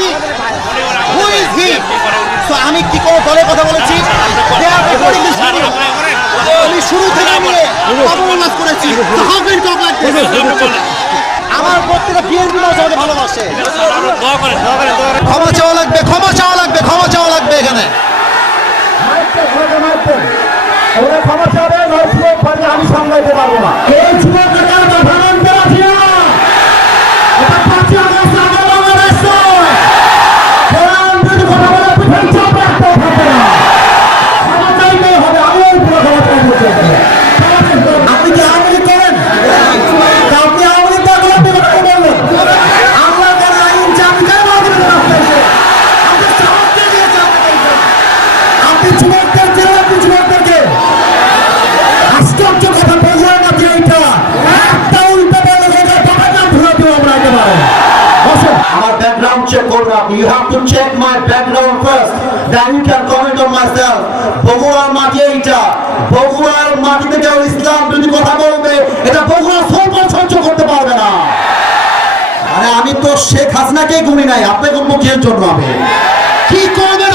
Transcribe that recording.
he? Who is he? So আমি কি কোন দলের কথা বলেছি? They are recording this video. আমি শুরু থেকে নিয়ে পাবনাস করেছি। So how can you talk like this? আমার প্রত্যেকটা বিএনপি মানুষ ভালোবাসে। ক্ষমা চাওয়া লাগবে, ক্ষমা চাওয়া লাগবে, ক্ষমা চাওয়া লাগবে এখানে। ওরা ক্ষমা চাবে, আমি সামলাইতে পারবো না। এই যুবকের প্রধানমন্ত্রী আছে না, এটা 5 আগস্ট আগে বাংলাদেশ নয়। প্রধানমন্ত্রী কথা বলে পিছন চাপ রাখতে হবে না, ক্ষমা চাইতে হবে। আমি ওই পুরো ক্ষমা চাইতে চাই। আপনি কি আওয়ামী লীগ করেন? আপনি আওয়ামী লীগ করে আপনি কথা বললেন। আমরা যারা আইন চাকরি করে আমাদের রাস্তায় আপনি চাপতে দিয়ে চাপতে আপনি যুবকদের জেলে, আপনি যুবকদেরকে আশ্চর্য কথা বললেন না যে এইটা একটা উল্টো বলে কথা টাকা ঘুরে দিব আমরা একেবারে। আমার ব্যাকগ্রাউন্ড চেক করবে আপনি। You have to check my background first, then you can comment on myself. বগুড়ার মাটি এইটা, বগুড়ার মাটিতে কেউ ইসলাম যদি কথা বলবে এটা বগুড়া সহ্য করতে পারবে না। আরে আমি তো শেখ হাসিনাকে গুনি নাই, আপনি কোন মুখের জন্য হবে কি করবেন?